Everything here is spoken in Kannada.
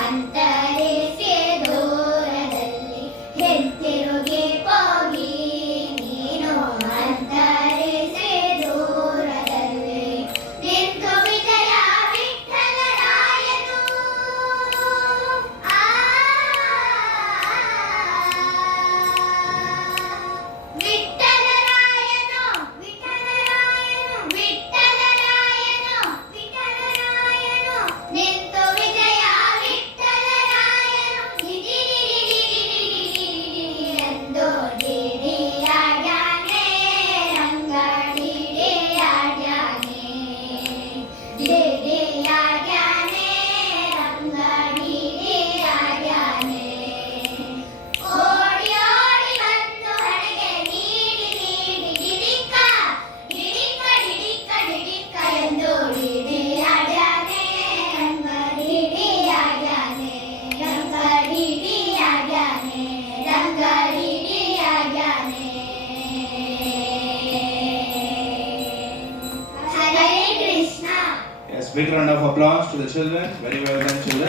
ಅಂತರಿಸಿ ದೂರದಲ್ಲಿ ಹಿಂತಿರುಗಿ ಹೋಗಿ ನೀನು ಅಂತರಿಸಿ ದೂರದಲ್ಲಿ ನಿಂತು ವಿಜಯ ವಿಠಲರಾಯನು ವಿಠಲರಾಯನು ವಿಠಲರಾಯನು ವಿಠಲರಾಯನು ವಿಠಲರಾಯನು ನಿಂತು ವಿಜಯ ವಿಠಲರಾಯನು ಎಂದು ಡಿಡಿಯಾಡ್ಯಾನೆ ರಂಗ ಡಿಡಿಯಾಡ್ಯಾನೆ ಡಿಡಿಯಾಡ್ಯಾನೆ ರಂಗ ಡಿಡಿಯಾಡ್ಯಾನೆ ಓಡಿ ಓಡಿ ಬಂದು ಹಣೆಗೆ ನೀಡಿ ನೀಡಿ ಡಿಡಿಕ್ಕ ಡಿಡಿಕ್ಕ ಡಿಡಿಕ್ಕ ಡಿಡಿಕ್ಕ ಎಂದು ಡಿಡಿಯಾಡ್ಯಾನೆ ರಂಗ ಡಿಡಿಯಾಡ್ಯಾನೆ ರಂಗ ಡಿಡಿಯಾಡ್ಯಾನೆ ರಂಗ ಡಿಡಿಯಾಡ್ಯಾನೆ. Hare Krishna. Yes, big round of applause to the children. Very well done, children.